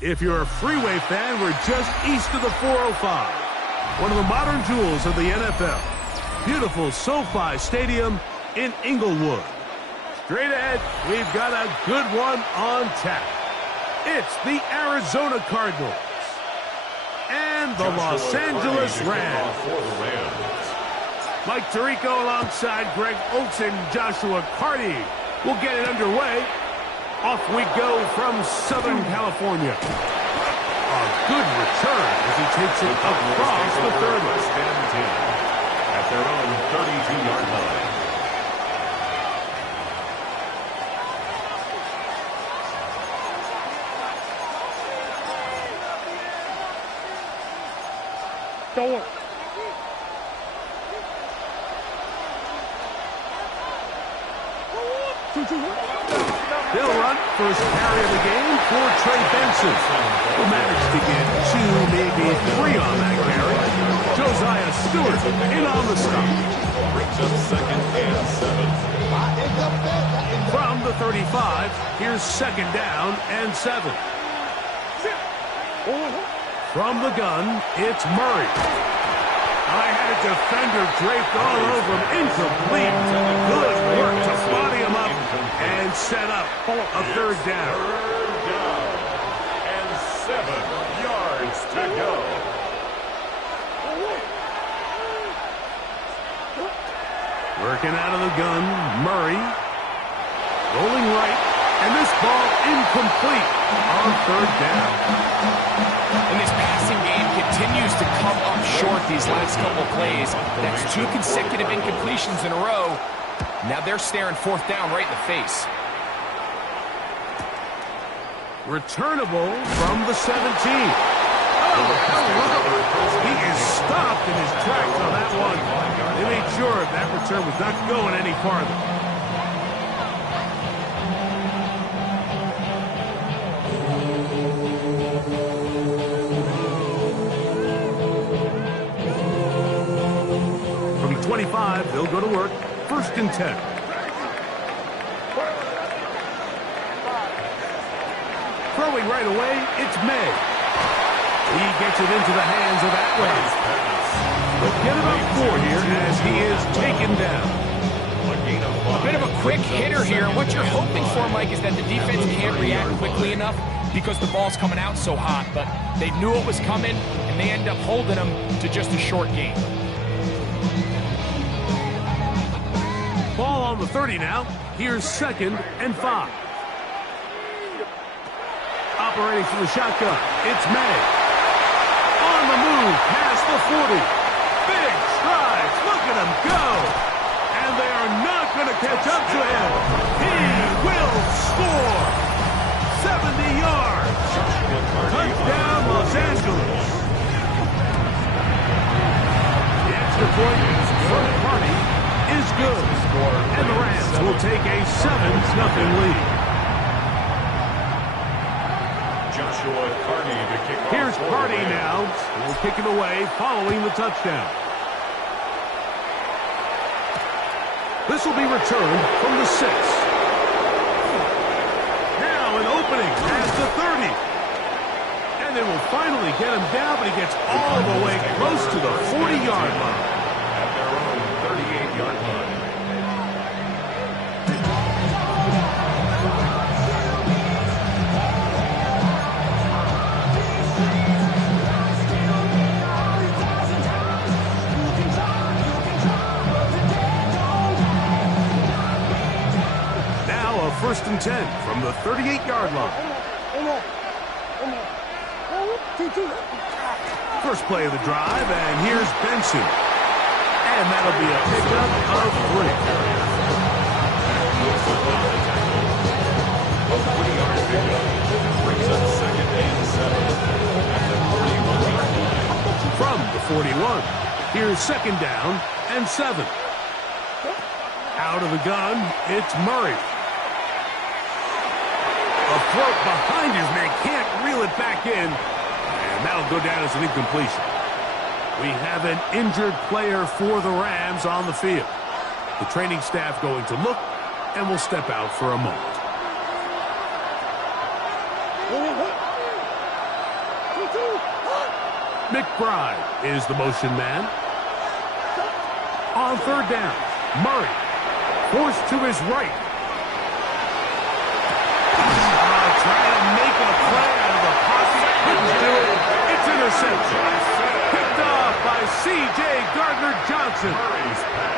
If you're a freeway fan, we're just east of the 405. One of the modern jewels of the NFL. Beautiful SoFi Stadium in Inglewood. Straight ahead, we've got a good one on tap. It's the Arizona Cardinals and the Los Angeles Rams. Mike Tirico alongside Greg Olsen, Joshua Carty will get it underway. Off we go from Southern California. A good return as he takes it across the 30. At their own 32-yard line. They'll run first carry of the game for Trey Benson, who managed to get 2, maybe 3 on that carry. Josiah Stewart in on the stop. Brings up 2nd and 7. From the 35, here's 2nd down and 7. From the gun, it's Murray. I had a defender draped all over him. Incomplete. Good work to body him up and set up a 3rd down. 3rd down and 7 yards to go. Working out of the gun, Murray. Rolling right, and this ball incomplete on 3rd down. And this passing game continues to come up short these last couple plays. That's 2 consecutive incompletions in a row. Now they're staring 4th down right in the face. Returnable from the 17. He is stopped in his tracks on that one. They made sure that return was not going any farther. From the 25, they'll go to work. 1st and 10. Throwing right away, it's May. He gets it into the hands of Atlas. But get about 4 here as he is taken down. A gain of A bit of a quick hitter here. And what you're hoping for, Mike, is that the defense can't react quickly enough because the ball's coming out so hot. But they knew it was coming, and they end up holding them to just a short game. Ball on the 30 now. Here's 2nd and 5. Operating from the shotgun, it's May. On the move, past the 40. Big strides, look at him go. And they are not going to catch up to him. He will score. 70 yards. Touchdown, Los Angeles. The extra point from Carney is good. And the Rams will take a 7-0 lead. Here's Carney now. Will kick it away following the touchdown. This will be returned from the 6. Now an opening past the 30. And they will finally get him down, but he gets all the way close to the 40-yard line. At their own 38-yard line. Now a 1st and 10 from the 38-yard line. First play of the drive, and here's Benson. And that'll be a pickup of 3. A 40-yard pickup brings up 2nd and 7 at the 41-yard line. From the 41, here's 2nd down and 7. Out of the gun, it's Murray. A throat behind his man, can't reel it back in. And that'll go down as an incompletion. We have an injured player for the Rams on the field. The training staff going to look and will step out for a moment. McBride is the motion man. On 3rd down, Murray forced to his right. Trying to make a play out of the pocket. Couldn't do it. It's interception. Picked off by C.J. Gardner-Johnson.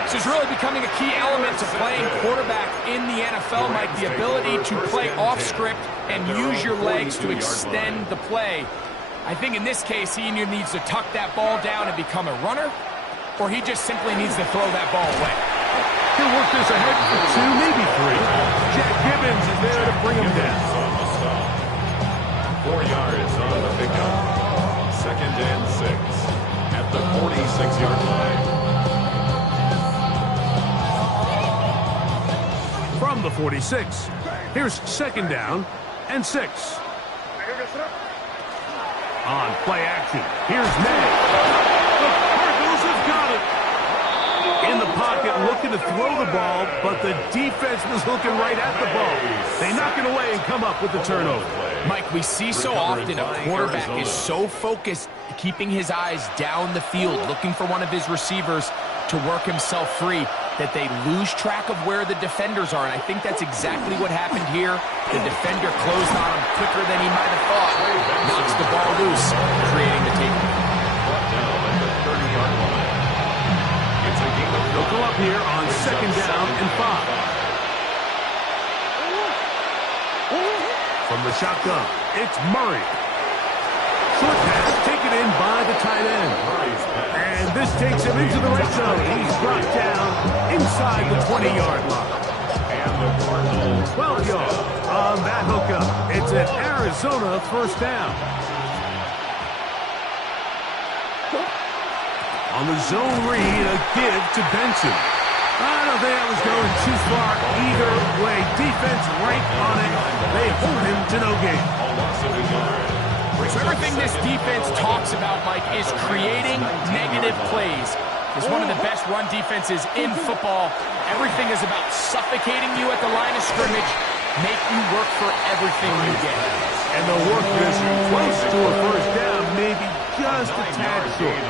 This is really becoming a key element to playing quarterback in the NFL, Mike. The ability to play off script and use your legs to extend the play. I think in this case, he either needs to tuck that ball down and become a runner, or he just simply needs to throw that ball away. He'll work this ahead for 2, maybe 3. Jack Gibbons is there to bring him down. 4 yards on the pickup. 2nd and 6 at the 46-yard line. From the 46, here's 2nd down and 6. On play action, here's May. The Cardinals have got it. In the pocket, looking to throw the ball, but the defense was looking right at the ball. They knock it away and come up with the turnover. Mike, we see so often a quarterback is so focused, keeping his eyes down the field, looking for one of his receivers to work himself free, that they lose track of where the defenders are. And I think that's exactly what happened here. The defender closed on him quicker than he might have thought. Knocks the ball loose, creating the takeaway. Brought down at the 30-yard line. It's a game of They'll go up here on 2nd down and 5. From the shotgun, it's Murray. Short pass taken in by the tight end. And this takes him into the red zone. He's brought down inside the 20-yard line. And the Cardinals 12 yards on that hookup. It's an Arizona 1st down. On the zone read, a give to Benson. I don't think that was going too far either way. Defense right on it. They hold him to no gain. So everything this defense talks about, Mike, is creating negative plays. It's one of the best run defenses in football. Everything is about suffocating you at the line of scrimmage, make you work for everything you get. And they'll work this close to a 1st down, maybe just a tad short.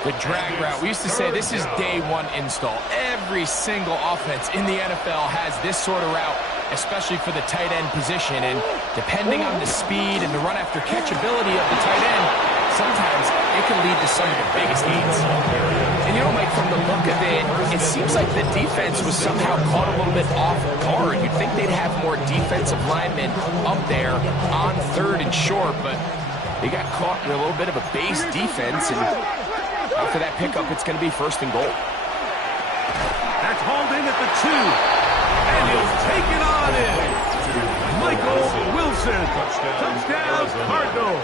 The drag route. We used to say this is day one install. Every single offense in the NFL has this sort of route, especially for the tight end position. And depending on the speed and the run after catch ability of the tight end, sometimes it can lead to some of the biggest gains. And you know, Mike, from the look of it, it seems like the defense was somehow caught a little bit off guard. You'd think they'd have more defensive linemen up there on third and short, but they got caught in a little bit of a base defense, and after that pickup, it's going to be first and goal. That's hauled in at the 2. And he'll take it on in. Michael Wilson. Touchdown, Cardinals.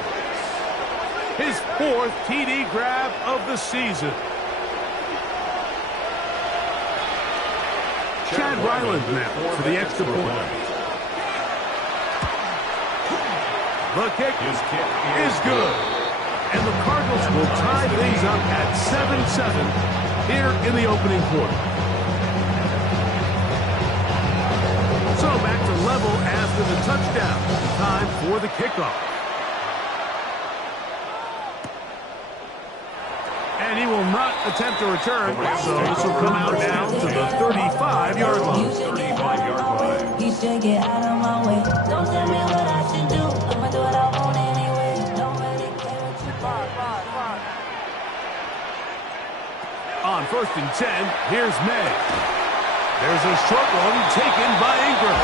His 4th TD grab of the season. Chad Ryland now for the extra point. The kick is good. And the Cardinals will tie things up at 7-7 here in the opening quarter. So back to level after the touchdown. Time for the kickoff. And he will not attempt to return, so this will come out now to the 35-yard line. 35-yard line. You should get out of my way. Don't tell me what I should do. I'ma do what I want anyway. Don't really care what you want. On 1st and 10, here's May. There's a short one taken by Ingram.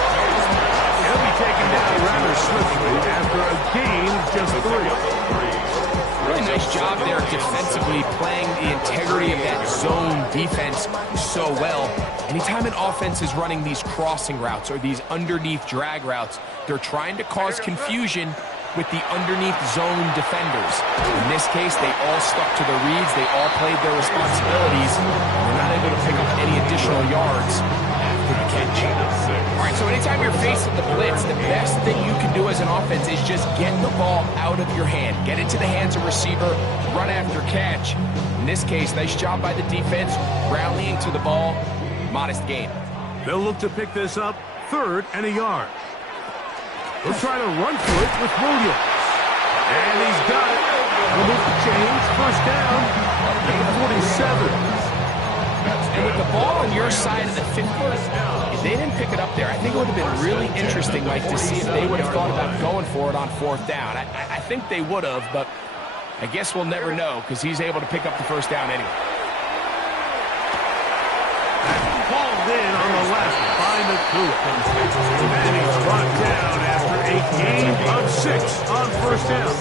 He'll be taken down rather swiftly after a gain of just 3. Really nice job there defensively, playing the integrity of that zone defense so well. Anytime an offense is running these crossing routes or these underneath drag routes, they're trying to cause confusion with the underneath zone defenders. In this case, they all stuck to the reads. They all played their responsibilities. They're not able to pick up any additional yards after the catch. All right, so anytime you're facing the blitz, the best thing you can do as an offense is just get the ball out of your hand. Get it to the hands of receiver, run after catch. In this case, nice job by the defense, rallying to the ball. Modest gain. They'll look to pick this up 3rd and a yard. He'll try to run through it with Williams. And he's got it. He'll move the chains. First down at the 47. And with the ball on your side of the 50, if they didn't pick it up there, I think it would have been really interesting, Mike, to see if they would have thought about going for it on 4th down. I think they would have, but I guess we'll never know because he's able to pick up the first down anyway. Balled in on the left by McCool. And he's brought down after a gain of 6 on 1st down.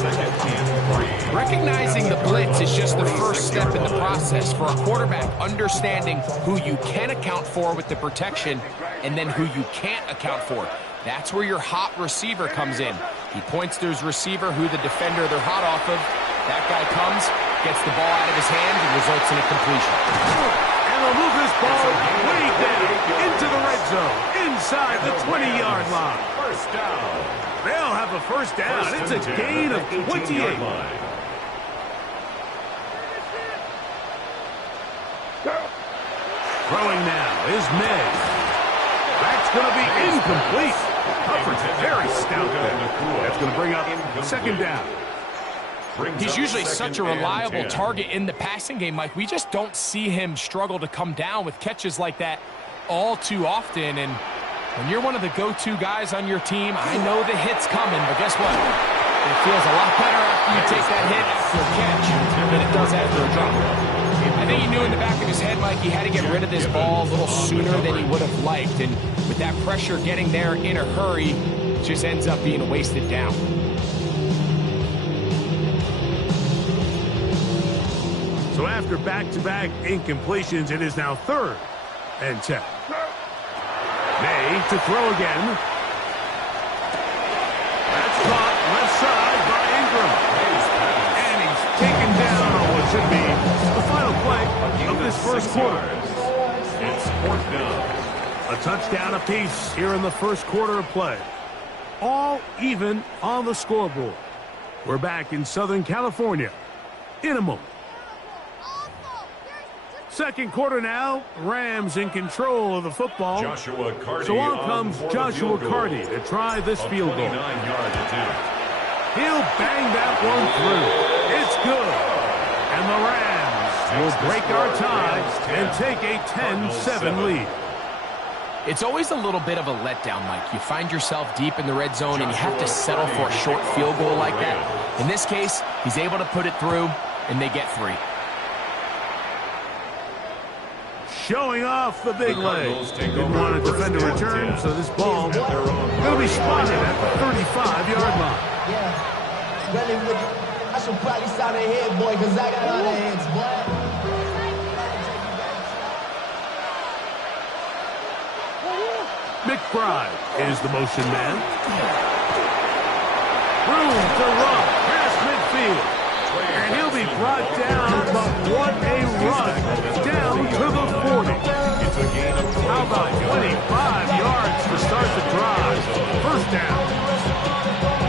Recognizing the blitz is just the first step in the process for a quarterback, understanding who you can account for with the protection and then who you can't account for. That's where your hot receiver comes in. He points to his receiver, who the defender they're hot off of. That guy comes, gets the ball out of his hands, and results in a completion. And they'll move this ball way down into the red zone, inside the 20-yard line. First down. They'll have a first down. It's a gain of 28. Throwing now is May. That's going to be incomplete. Coverage very stout there. That's going to bring up 2nd down. He's usually such a reliable target in the passing game, Mike. We just don't see him struggle to come down with catches like that all too often. And when you're one of the go-to guys on your team, I know the hit's coming, but guess what? It feels a lot better after you take that hit after a catch than it does after a drop. I think he knew in the back of his head, Mike, he had to get rid of this ball a little sooner than he would have liked. And with that pressure getting there in a hurry, it just ends up being a wasted down. So after back-to-back incompletions, it is now 3rd and 10. May to throw again. That's caught left side by Ingram. And he's taken down on what should be the final play of this first quarter. It's 4th down. A touchdown apiece here in the first quarter of play. All even on the scoreboard. We're back in Southern California in a moment. Second quarter now, Rams in control of the football. Joshua Cardi so on comes Joshua Cardi to try this field goal. He'll bang that one through. It's good. And the Rams will break our tie and take a 10-7 lead. It's always a little bit of a letdown, Mike. You find yourself deep in the red zone and you have to settle for a short field goal like that. In this case, he's able to put it through, and they get 3. Showing off the big leg. Didn't want to defend a return, so this ball will be spotted at the 35-yard line. Yeah, really, I should probably sign a head, boy, because I got other heads, boy. McBride is the motion man. Room to run past midfield. And he'll be brought down, but what a run down to the 40. How about 25 yards to start the drive? First down.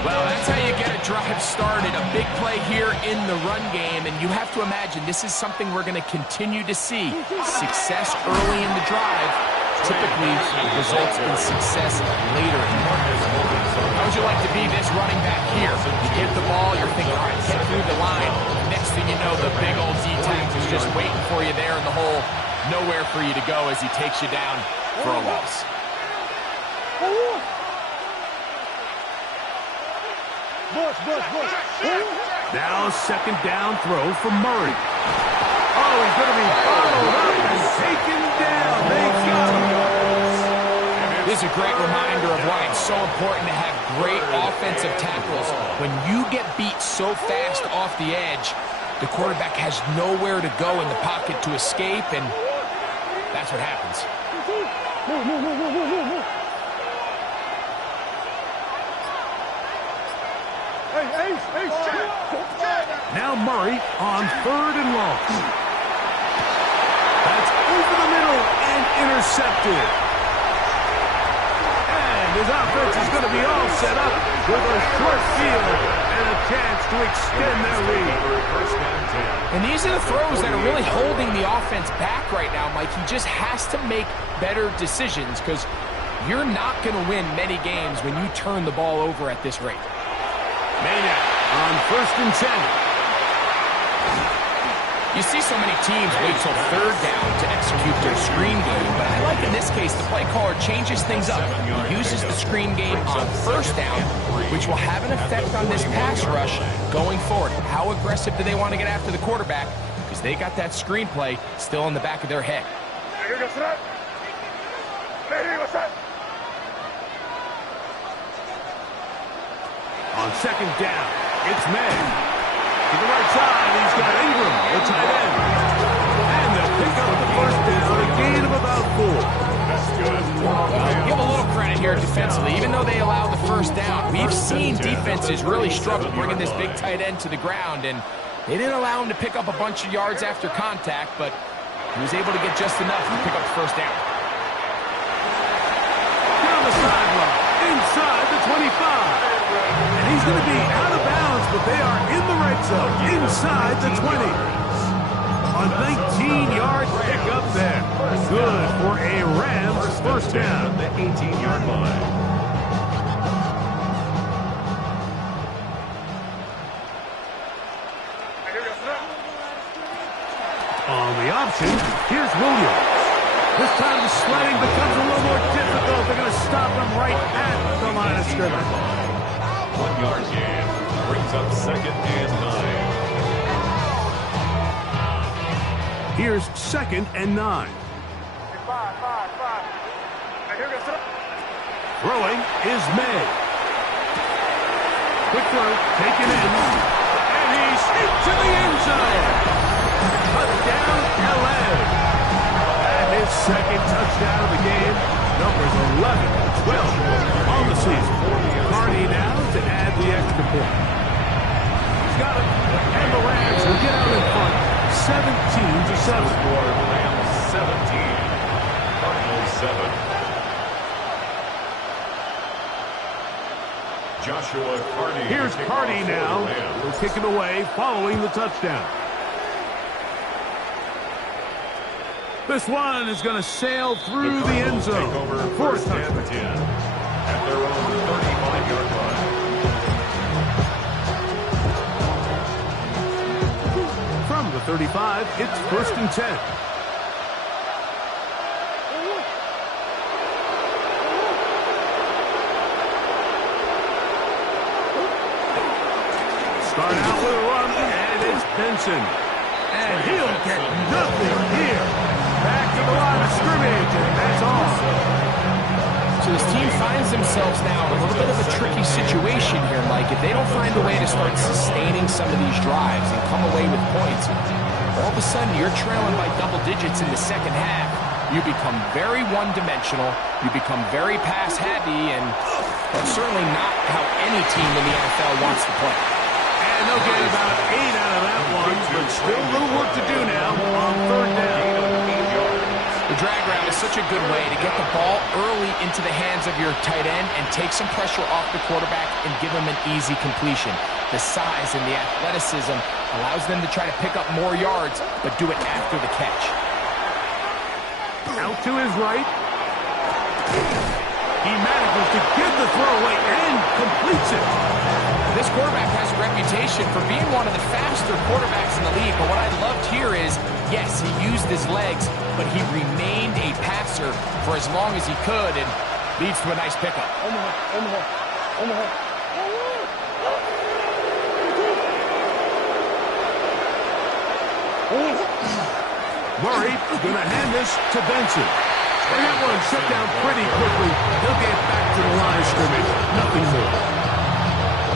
Well, that's how you get a drive started. A big play here in the run game, and you have to imagine this is something we're going to continue to see. Success early in the drive typically results in success later in the run. How would you like to be this running back here? You get the ball, you're thinking, all right, get through the line. Next thing you know, the big old D-tack is just waiting for you there in the hole. Nowhere for you to go as he takes you down for a loss. Now second down throw for Murray. Oh, he's going to be followed up and taken down. They got him. This is a great reminder of why it's so important to have great offensive tackles. When you get beat so fast off the edge, the quarterback has nowhere to go in the pocket to escape, and that's what happens. Now Murray on 3rd and long. That's over the middle and intercepted. And his offense is going to be all set up with a short field and a chance to extend their lead. And these are the throws that are really holding the offense back right now, Mike. He just has to make better decisions because you're not going to win many games when you turn the ball over at this rate. Maynard on 1st and 10. You see so many teams wait till 3rd down to execute their screen game, but I like in this case the play caller changes things up. He uses the screen game on 1st down, which will have an effect on this pass rush going forward. How aggressive do they want to get after the quarterback? Because they got that screen play still in the back of their head. On 2nd down, it's May. To the right side, he's got Ingram, the tight end. And they'll pick up the 1st down, a gain of about 4. That's good. Well, give a little credit here defensively. Even though they allowed the 1st down, we've seen defenses really struggle bringing this big tight end to the ground, and they didn't allow him to pick up a bunch of yards after contact, but he was able to get just enough to pick up the 1st down. Down the sideline, inside the 25. And he's going to be out of bounds, but they are in the red zone, inside the 20. A 19-yard pickup there. Good for a Rams 1st down. The 18-yard line. On the option, here's Williams. This time the sledding becomes a little more difficult. They're going to stop him right at the line of scrimmage. 1-yard gain brings up 2nd and 9. Here's 2nd and 9. Throwing is May. Quick throw, taken in, and he's into the end zone. Touchdown, LA. And his 2nd touchdown of the game, numbers 11, 12 on the season. Carney now to add the extra point. He's got it, and the Rams will get out in front, 17-7. Rams 17, Cardinals 7. Joshua Carney. Here's Carney now. He'll kick it away following the touchdown. This one is going to sail through the end zone for a touchdown. At their own 35-yard line. From the 35, it's 1st and 10. Start out with a run, and it's Benson. And he'll get nothing here. Back to the line of scrimmage, and that's all. So this team finds themselves now in a little bit of a tricky situation here, Mike. If they don't find a way to start sustaining some of these drives and come away with points, all of a sudden you're trailing by double digits in the second half. You become very one-dimensional, you become very pass-heavy, and that's certainly not how any team in the NFL wants to play. And they'll get about 8 out of that one, but still a little work to do now on 3rd down. The drag route is such a good way to get the ball early into the hands of your tight end and take some pressure off the quarterback and give him an easy completion. The size and the athleticism allows them to try to pick up more yards, but do it after the catch. Out to his right. He manages to get the throw away and completes it. This quarterback has a reputation for being one of the faster quarterbacks in the league, but what I loved here is, yes, he used his legs, but he remained a passer for as long as he could, and leads to a nice pickup. Murray going to hand this to Benson. And that one shut down pretty quickly. He'll get back to the line of scrimmage. Nothing more.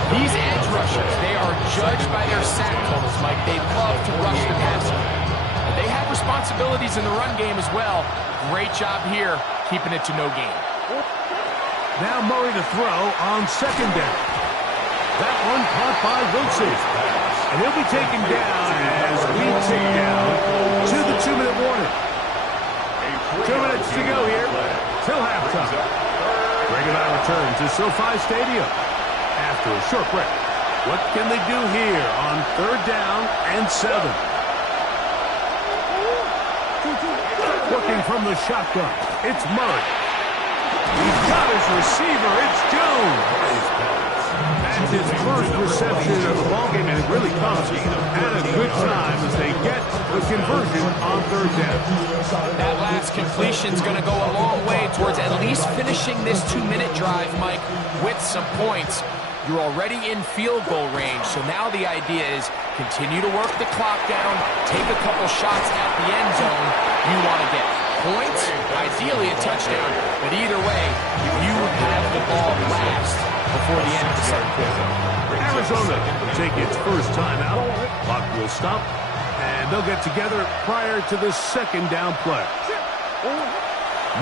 These edge rushers, they are judged by their sack totals, Mike. They love to rush the passer. They have responsibilities in the run game as well. Great job here, keeping it to no gain. Now Murray to throw on 2nd down. That one caught by Wilson. And he'll be taken down as we tick down to the 2-minute warning. 2 minutes to go here till halftime. Regular return to SoFi Stadium after a short break. What can they do here on 3rd down and 7? Working from the shotgun, it's Murray. He's got his receiver, it's Jones. That's his first reception of the ballgame, and it really comes at a good time as they get the conversion on 3rd down. That last completion's going to go a long way towards at least finishing this 2-minute drive, Mike, with some points. You're already in field goal range, so now the idea is continue to work the clock down, take a couple shots at the end zone. You want to get points, ideally a touchdown, but either way, you have the ball last before the end of the second quarter. Arizona will take its first timeout. Clock will stop, and they'll get together prior to the 2nd down play.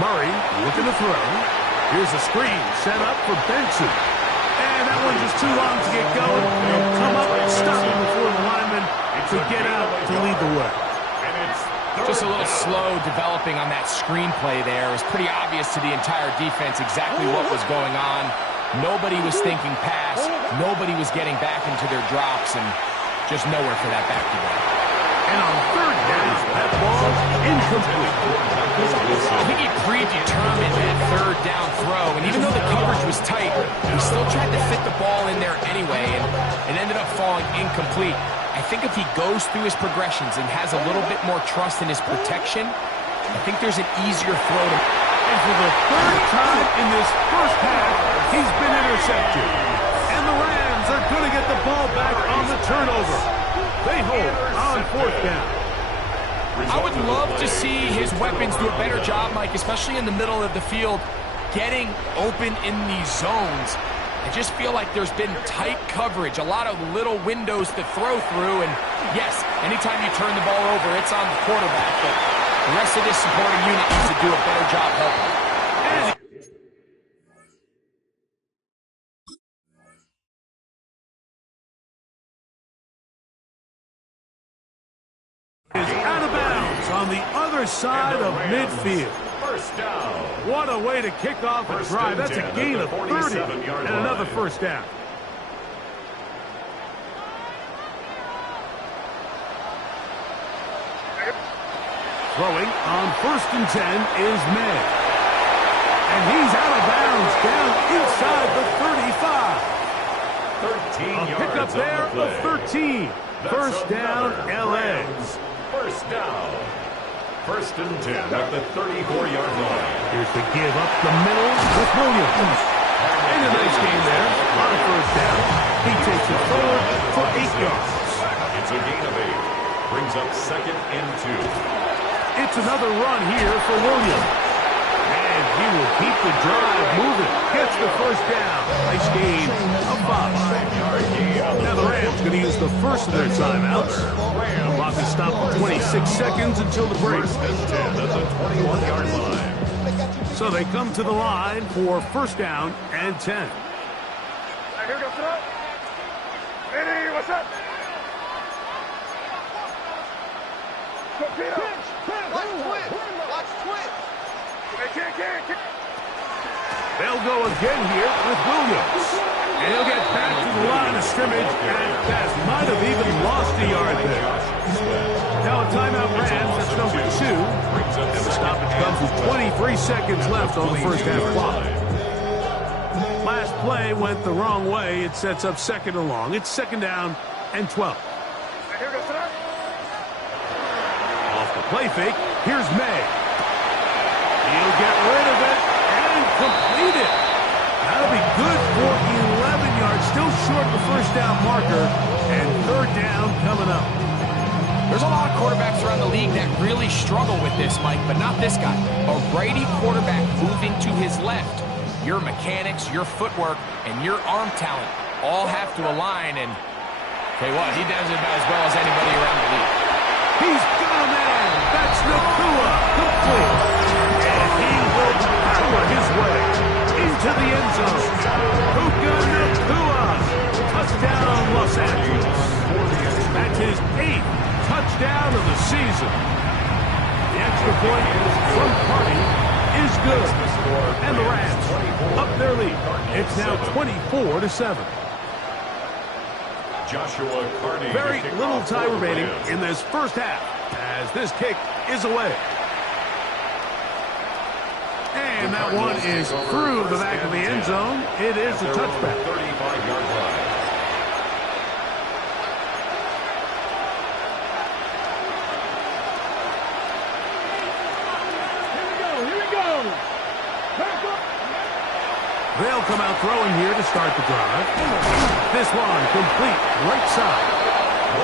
Murray looking to throw. Here's a screen set up for Benson. And that one's just too long to get going. He'll come up and stop him before the lineman to get out to lead the way. Just a little slow developing on that screenplay there. It was pretty obvious to the entire defense exactly what was going on. Nobody was thinking pass. Nobody was getting back into their drops, and just nowhere for that back to go. And on 3rd down, that ball incomplete. I think he predetermined that 3rd down throw, and even though the coverage was tight, he still tried to fit the ball in there anyway, and it ended up falling incomplete. I think if he goes through his progressions and has a little bit more trust in his protection, I think there's an easier throw to... And for the 3rd time in this first half, he's been intercepted. And the Rams are going to get the ball back on the turnover. They hold on 4th down. I would love to see his weapons do a better job, Mike, especially in the middle of the field, getting open in these zones. I just feel like there's been tight coverage, a lot of little windows to throw through, and yes, anytime you turn the ball over, it's on the quarterback, but the rest of this supporting unit needs to do a better job helping. Is out of bounds on the other side of midfield. First down. What a way to kick off a drive. That's a gain of 30 and another first down. Throwing on 1st and 10 is May. And he's out of bounds down inside the 35. 13 A pickup there of 13. First down, LA. first down. First and 10 at the 34-yard line. Here's the give up the middle with Williams. And a nice game there on a first down. He takes it forward for 8 yards. It's a gain of 8. Brings up second and 2. It's another run here for Williams. And he will keep the drive moving. Gets the first down. Nice gain of 5. 5-yard gain on the Now the Rams going to use the first of their timeouts. The clock is stopped for 26 seconds until the break. first and 10 at the 21-yard line. So they come to the line for first down and 10. Here goes it up. Eddie, what's up? Torpedo. Watch twist. Watch twist. Hey, They'll go again here with Williams. And he'll get back to the line of scrimmage, and that might have even lost a yard there. Now a timeout Rams, that's number 2. And the stoppage comes with 23 seconds left on the first half clock. Last play went the wrong way. It sets up second and long. It's second down and 12. Here goes it up. Off the play fake, here's May. He'll get rid of it and complete it. That'll be good for 11 yards. Still short of the first down marker. And third down coming up. There's a lot of quarterbacks around the league that really struggle with this, Mike, but not this guy. A righty quarterback moving to his left. Your mechanics, your footwork, and your arm talent all have to align, and tell you what, he does it about as well as anybody around the league. He's got a man. That's Nakua. Complete. And he will power his way into the end zone. Puka Nakua. Touchdown, Los Angeles. That's his 8th touchdown of the season. The extra point from Cardi is good. And the Rams up their lead. It's now 24-7. Joshua Carney. Very little time remaining in this first half as this kick is away. And that one is through the back of the end zone. It is a touchback. 35-yard line. They'll come out throwing here to start the drive. This one complete right side.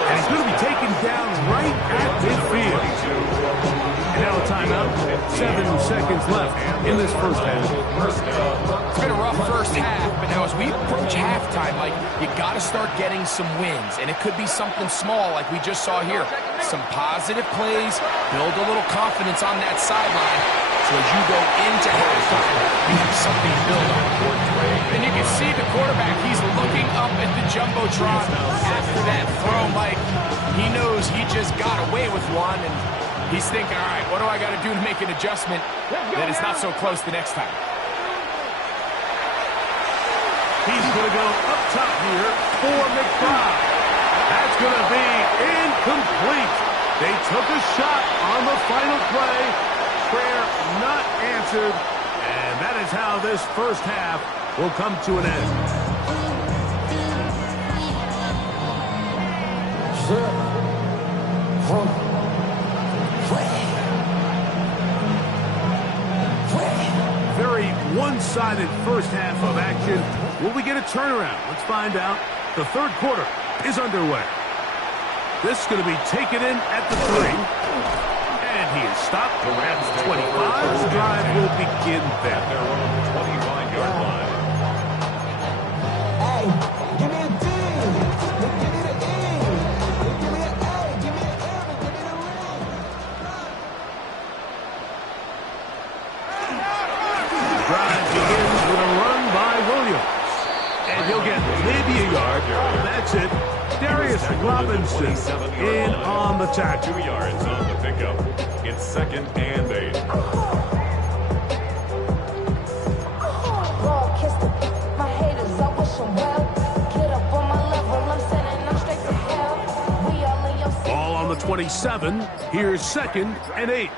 And he's going to be taken down right at midfield. And now a timeout. 7 seconds left in this first half. It's been a rough first half, but now as we approach halftime, like, you got to start getting some wins. And it could be something small like we just saw here. Some positive plays, build a little confidence on that sideline. So as you go into halftime, you have something to build on. And you can see the quarterback, he's looking up at the Jumbotron after that throw, Mike. He knows he just got away with one, and he's thinking, all right, what do I got to do to make an adjustment that it's not so close the next time? He's going to go up top here for McBride. That's going to be incomplete. They took a shot on the final play. Prayer not answered, and that is how this first half will come to an end. Very one-sided first half of action. Will we get a turnaround? Let's find out. The third quarter is underway. This is going to be taken in at the 3. He is stopped around the 25. The drive will begin there. At their own 25-yard line. Hey, give me a D. Give me the E. Give me an A. Give me an M. And give me the ring. The drive begins with a run by Williams. And he'll get maybe a yard. That's it. Darius Robinson in on the tackle. 2 yards on the pickup. It's second and 8. Ball on the 27. Here's second and 8.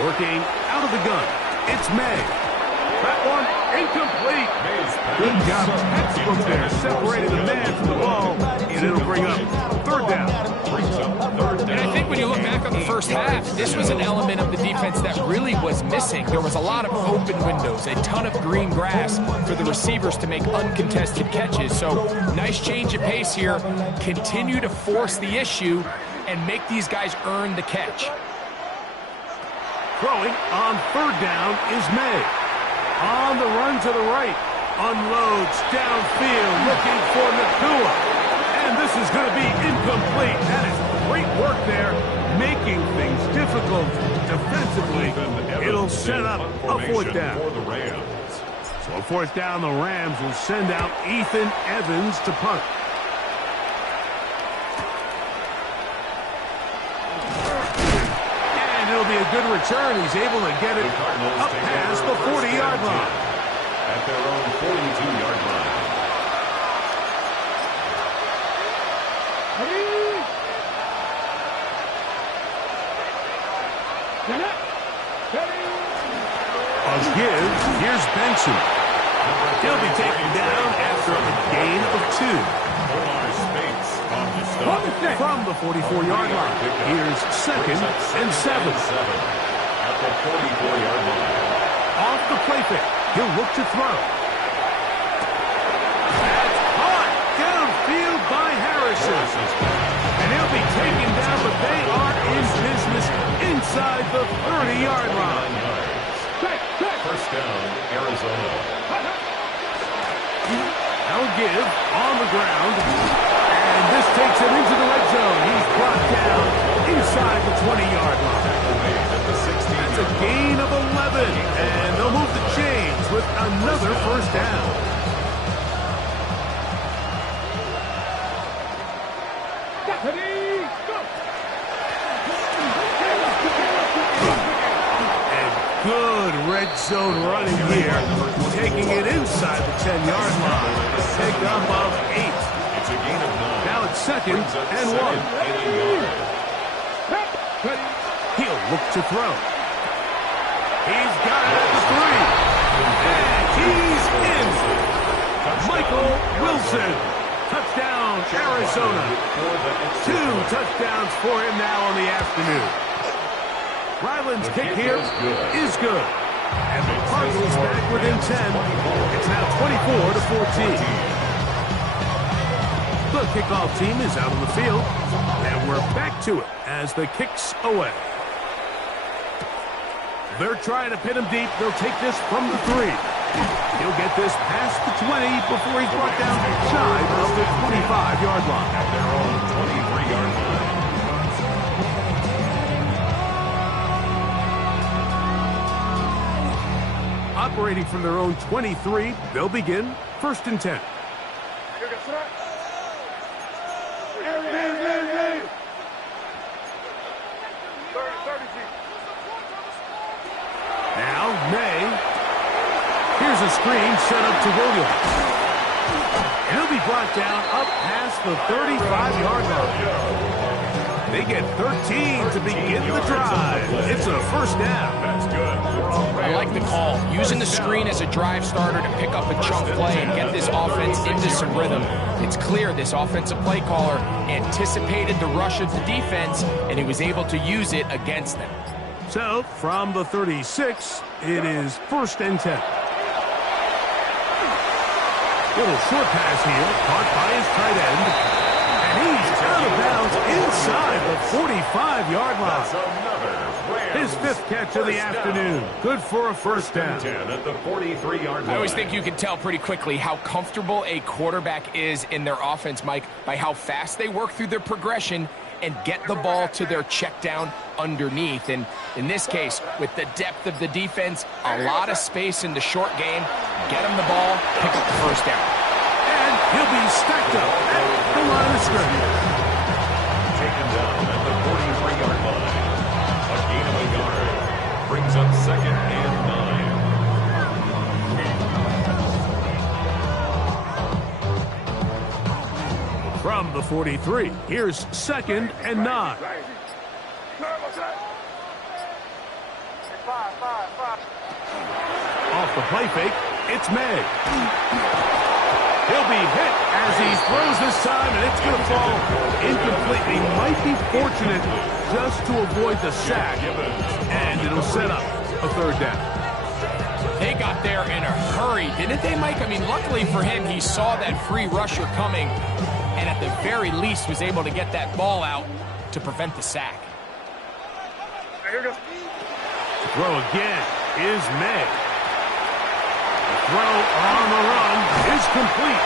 Working out of the gun. It's May. That one incomplete. Good job, textbook there, separating the man from the ball, and it'll bring up third down. And I think when you look back on the first half, this was an element of the defense that really was missing. There was a lot of open windows, a ton of green grass for the receivers to make uncontested catches. So nice change of pace here. Continue to force the issue and make these guys earn the catch. Throwing on third down is May. On the run to the right. Unloads downfield looking for Nakua. And this is going to be incomplete. That is great work there, making things difficult defensively. It'll set up a fourth down. So a fourth down, the Rams will send out Ethan Evans to punt. And it'll be a good return. He's able to get it up past the 40-yard line. At their own 42-yard line. A give. Here's Benson. He'll be taken down after a gain of 2. From the 44-yard line. Here's second and 7. At the 44-yard line. Off the play fake. He'll look to throw. That's caught downfield by Harrison. And he'll be taken down, but they are in business inside the 30-yard line. First down, Arizona. Now give on the ground. And this takes him into the red zone. He's brought down inside the 20-yard line. That's a gain of 11. And they'll move the chains with another first down. Good red zone running here, taking it inside the 10-yard line. Take up of 8. It's a gain of 9. Now it's second and 1. He'll look to throw. He's got it at the 3. And he's in. Michael Wilson. Touchdown, Arizona. 2 touchdowns for him now on the afternoon. Ryland's kick here is good. And the Cardinals back within 10. It's now 24-14. The kickoff team is out on the field. And we're back to it as the kick's away. They're trying to pin him deep. They'll take this from the 3. He'll get this past the 20 before he's brought down shy of the 25-yard line. At their own 23-yard line. Operating from their own 23, they'll begin first and 10. Now, May. Here's a screen set up to Williams. He'll be brought down up past the 35-yard line. They get 13 to begin the drive. It's a first down. That's good. I like the call. Using the screen as a drive starter to pick up a chunk play and get this offense into some rhythm. It's clear this offensive play caller anticipated the rush of the defense, and he was able to use it against them. So, from the 36, it is first and 10. Little short pass here, caught by his tight end. And he's out of bounds inside the 45-yard line. His 5th catch of the afternoon. Good for a first down. 10 at the 43-yard line. I always think you can tell pretty quickly how comfortable a quarterback is in their offense, Mike, by how fast they work through their progression and get the ball to their check down underneath. And in this case, with the depth of the defense, a lot of space in the short game, get them the ball, pick up the first down. And he'll be stacked up at the line of scrimmage. Taken down at the 43-yard line. A gain of a yard. Brings up second and 9. From the 43, here's second and 9. Off off the play fake. It's May. He'll be hit as he throws this time, and it's going to fall incomplete. He might be fortunate just to avoid the sack, and it'll set up a third down. They got there in a hurry, didn't they, Mike? I mean, luckily for him, he saw that free rusher coming, and at the very least was able to get that ball out to prevent the sack. Here goes. Throw again is May. The throw on the run is complete.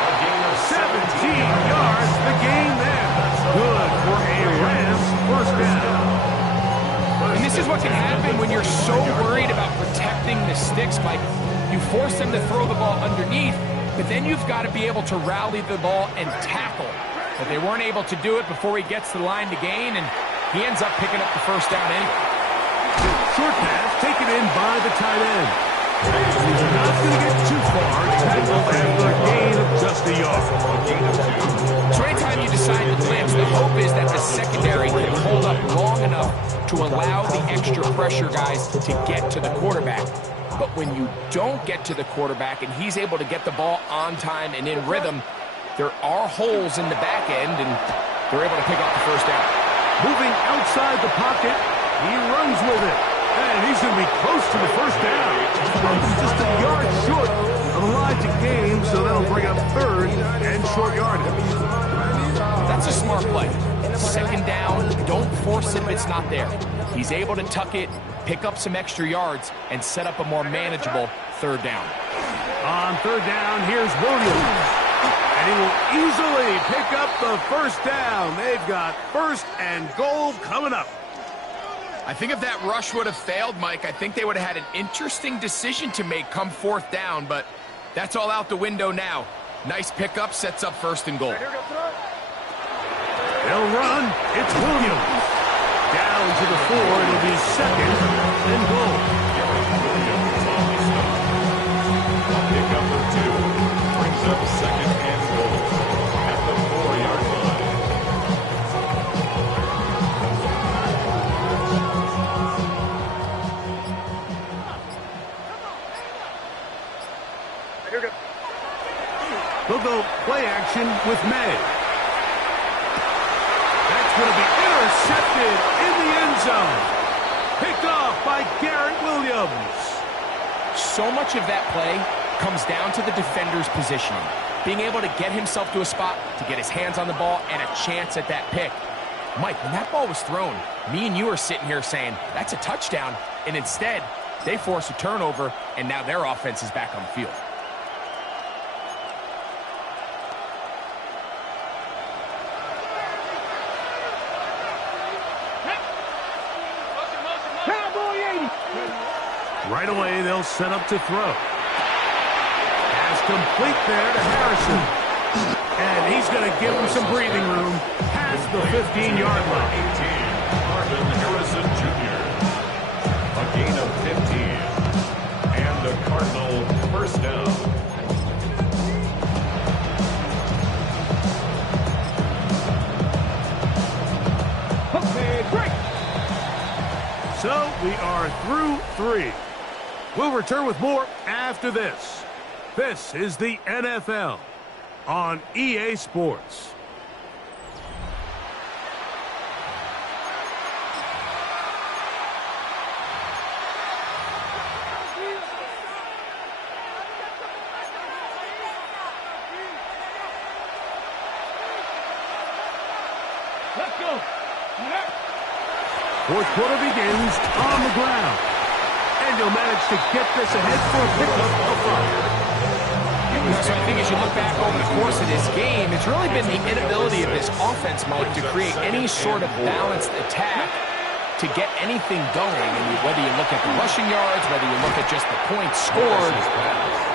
A gain of 17 yards, the gain there. Good for a Rams first down. And this is what can happen when you're so worried about protecting the sticks, Mike. You force them to throw the ball underneath, but then you've got to be able to rally the ball and tackle. But they weren't able to do it before he gets to the line to gain, and he ends up picking up the first down anyway. Short pass taken in by the tight end. He's not going to get too far. Tackled after a gain of just a yard. So anytime you decide to blitz, the hope is that the secondary can hold up long enough to allow the extra pressure guys to get to the quarterback. But when you don't get to the quarterback and he's able to get the ball on time and in rhythm, there are holes in the back end, and they're able to pick up the first down. Moving outside the pocket, he runs with it. And he's going to be close to the first down. Just a yard short of the line to gain, so that'll bring up third and short yardage. That's a smart play. Second down, don't force it if it's not there. He's able to tuck it, pick up some extra yards, and set up a more manageable third down. On third down, here's Williams. And he will easily pick up the first down. They've got first and goal coming up. I think if that rush would have failed, Mike, I think they would have had an interesting decision to make come fourth down, but that's all out the window now. Nice pickup, sets up first and goal. They'll run. It's Williams. Down to the 4. It'll be second and goal. Pick up for 2. Brings up second and goal at the 4-yard line. Here goes. They'll go play action with May. That's going to be intercepted in the end zone. Picked off by Garrett Williams. So much of that play comes down to the defender's positioning. Being able to get himself to a spot, to get his hands on the ball, and a chance at that pick. Mike, when that ball was thrown, me and you are sitting here saying, that's a touchdown. And instead, they force a turnover, and now their offense is back on the field. Right away, they'll set up to throw. Pass complete there to Harrison. And he's going to give him some breathing room past the 15-yard line. 18, Marvin Harrison Jr. A gain of 15. And the Cardinal first down. Okay, break. So we are through 3. We'll return with more after this. This is the NFL on EA Sports. Let's go. Fourth quarter begins on the ground. And you'll manage to get this ahead for a pickup of 5. So I think as you look back over the course of this game, it's really been the inability of this offense, Mike, to create any sort of balanced attack to get anything going. And whether you look at the rushing yards, whether you look at just the points scored,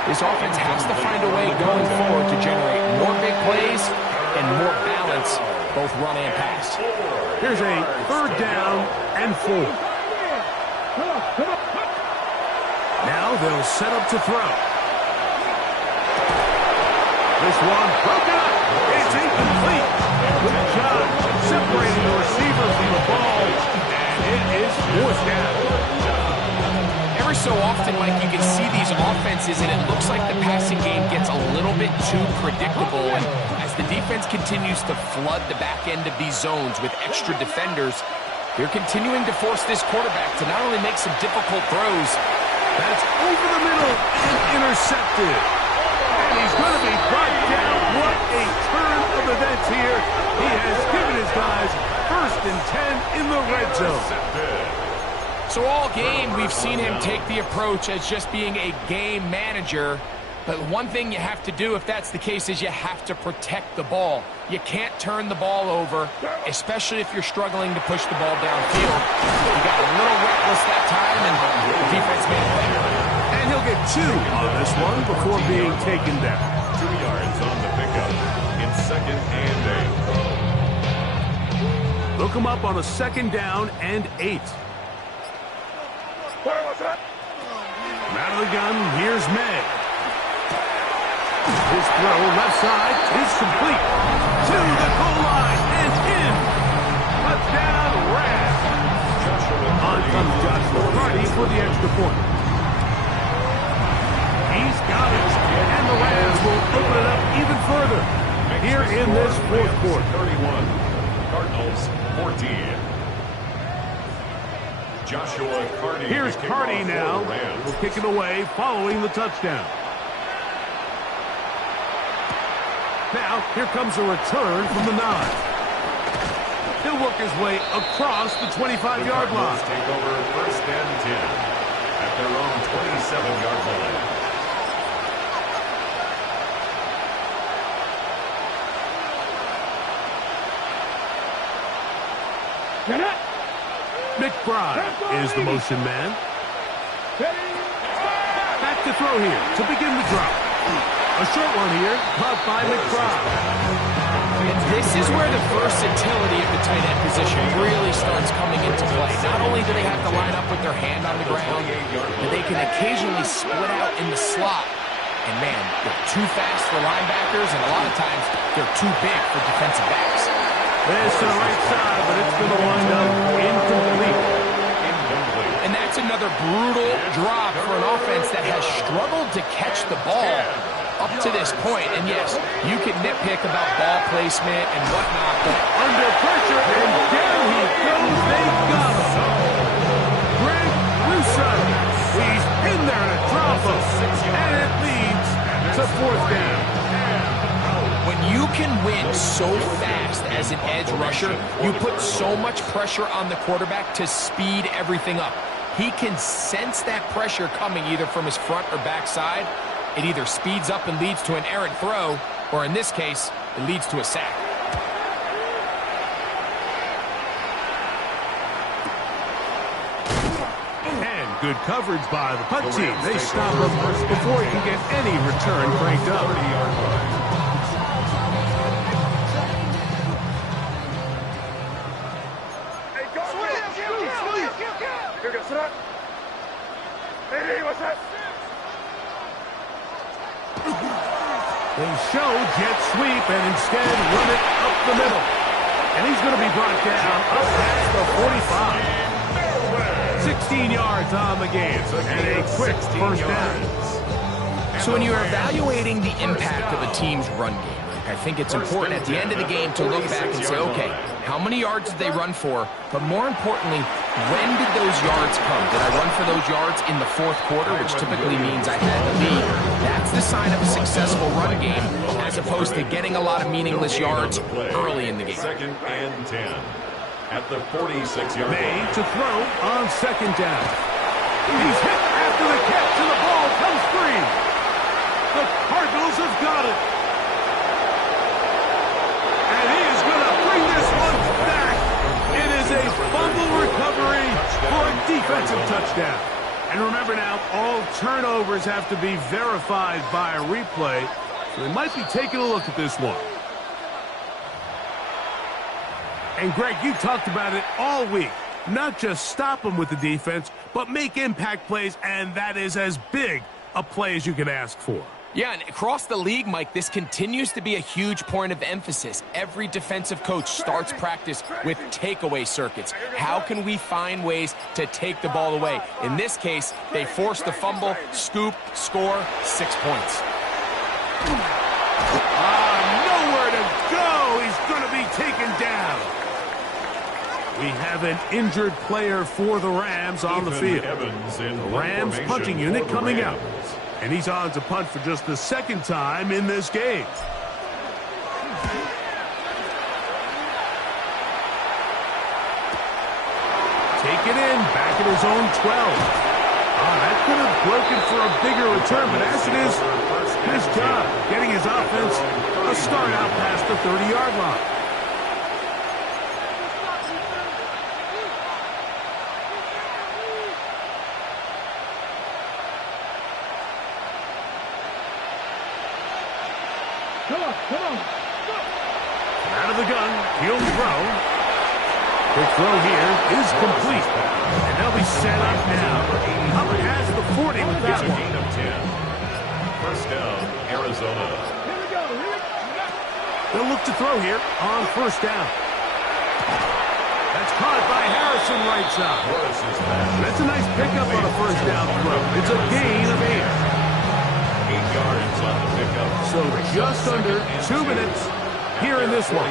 this offense has to find a way going forward to generate more big plays and more balance, both run and pass. Here's a third down and 4. Now they'll set up to throw. This one broken up. It's incomplete. Good job separating the receiver from the ball. And it is fourth down. Ever Every so often, Mike, you can see these offenses, and it looks like the passing game gets a little bit too predictable. And as the defense continues to flood the back end of these zones with extra defenders, they're continuing to force this quarterback to not only make some difficult throws. That's over the middle and intercepted. And he's going to be brought down. What a turn of events here. He has given his guys 1st and 10 in the red zone. So all game, we've seen him take the approach as just being a game manager. But one thing you have to do, if that's the case, is you have to protect the ball. You can't turn the ball over, especially if you're struggling to push the ball downfield. He got a little reckless that time, and the defense made a play. And he'll get 2 on this one before being taken down. 2 yards on the pickup in 2nd and 8. Look him up on a 2nd down and 8. Out of the gun, here's May. His throw left side is complete. To the goal line and in. Touchdown, Rams. On comes Joshua Hardy for the extra point. He's got it. And the Rams will open it up even further here in this 4th quarter. 31. Cardinals 14. Joshua Cardi. Here's Cardi now. Will kick it away following the touchdown. Now, here comes a return from the 9. He'll work his way across the 25-yard line. Take over 1st and 10 at their own 27-yard line. McBride is the motion man. Back to throw here to begin the drop. A short one here, caught by McBride. And this is where the versatility of the tight end position really starts coming into play. Not only do they have to line up with their hand on the ground, but they can occasionally split out in the slot. And man, they're too fast for linebackers, and a lot of times they're too big for defensive backs. This to the right side, but it's going to wind up incomplete. And that's another brutal drop for an offense that has struggled to catch the ball up to this point. And yes, you can nitpick about ball placement and whatnot, but under pressure, and down he goes. They got him. Greg Russo. He's in there to drop him. And it leads to 4th down. when you can win so fast as an edge rusher, you put so much pressure on the quarterback to speed everything up. He can sense that pressure coming either from his front or back side. It either speeds up and leads to an errant throw, or in this case, it leads to a sack. And good coverage by the punt team. They stop him before he can get any return cranked up. 30-yard line. They show jet sweep and instead run it up the middle. And he's going to be brought down up past the 45. 16 yards on the game and a quick first down. So when you're evaluating the impact of a team's run game, I think it's important at the end of the game to look back and say, okay, how many yards did they run for? But more importantly, when did those yards come? Did I run for those yards in the fourth quarter, which typically means I had the lead? That's the sign of a successful run game, as opposed to getting a lot of meaningless yards early in the game. 2nd and 10 at the 46-yard line. Made to throw on 2nd down. He's hit after the catch and the ball comes free. The Cardinals have got it. And he is going to bring this one back. It is a fumble recovery for a defensive touchdown. And remember now, all turnovers have to be verified by a replay. So they might be taking a look at this one. And Greg, you talked about it all week. Not just stop them with the defense, but make impact plays, and that is as big a play as you can ask for. Yeah, and across the league, Mike, this continues to be a huge point of emphasis. Every defensive coach starts practice with takeaway circuits. How can we find ways to take the ball away? In this case, they force the fumble, scoop, score, 6 points. Nowhere to go. He's going to be taken down. We have an injured player for the Rams on the field. The Rams punting unit coming out. And he's on to punt for just the second time in this game. Take it in, back at his own 12. That could have broken for a bigger return, but as it is, nice job getting his offense a start out past the 30-yard line. Out of the gun, he'll throw. Quick throw here is complete. And they'll be set up now. Hubbard has the 40 with that one. Gain of 10. First down, Arizona. They'll look to throw here on first down. That's caught by Harrison right side. That's a nice pickup on a first down throw. It's a gain of 8. 8 yards on the pickup. So just under 2 minutes here in this one.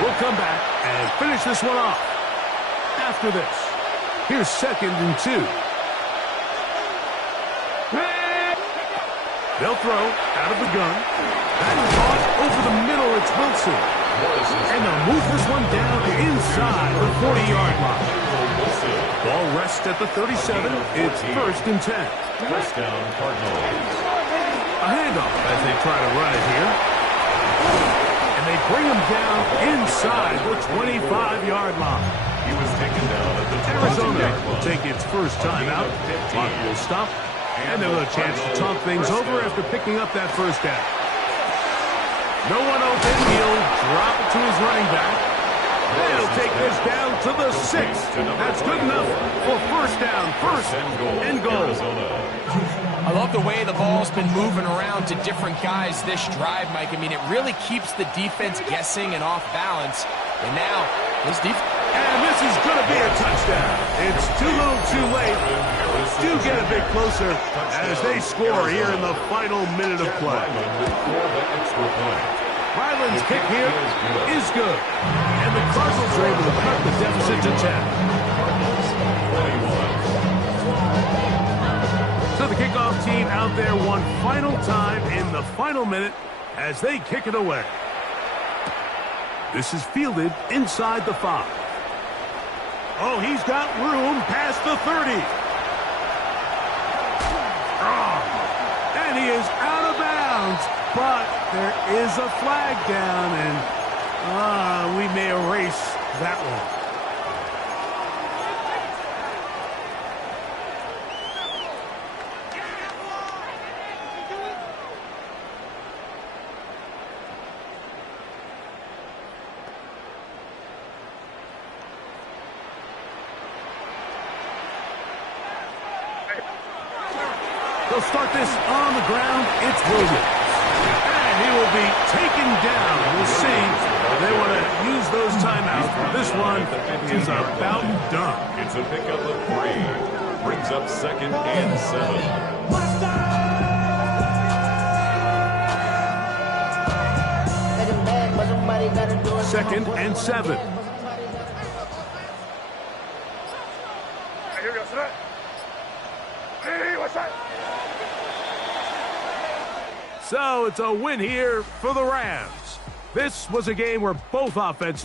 We'll come back and finish this one off after this. Here's 2nd and 2. They'll throw out of the gun. That is off over the middle. It's Wilson. And they'll move this one down inside the 40-yard line. Ball rests at the 37. It's 1st and 10. First down, Cardinals. A handoff as they try to run it here. And they bring him down inside the 25-yard line. He was taken down at the Arizona will take its first time out. Clock will stop. And they'll have a chance to talk things over after picking up that first down. No one open. He'll drop it to his running back. They'll take this down to the 6. That's good enough for first down. First and goal. I love the way the ball's been moving around to different guys this drive, Mike. I mean, it really keeps the defense guessing and off balance. And now, this defense... And this is going to be a touchdown. It's too little, too late. Do get a bit closer as they score here in the final minute of play. Ryland's kick here is good. And the Cardinals are able to cut the deficit to 10. So the kickoff team out there one final time in the final minute as they kick it away. This is fielded inside the 5. Oh, he's got room past the 30. And he is out of bounds, but there is a flag down, and we may erase that one. They'll start this on the ground. It's Williams. And he will be taken down. We'll see. They want to use those timeouts. This one is about done. It's a pickup of 3. Brings up 2nd and 7. Second and 7. Here we go, sit. Hey, what's that? So it's a win here for the Rams. This was a game where both offenses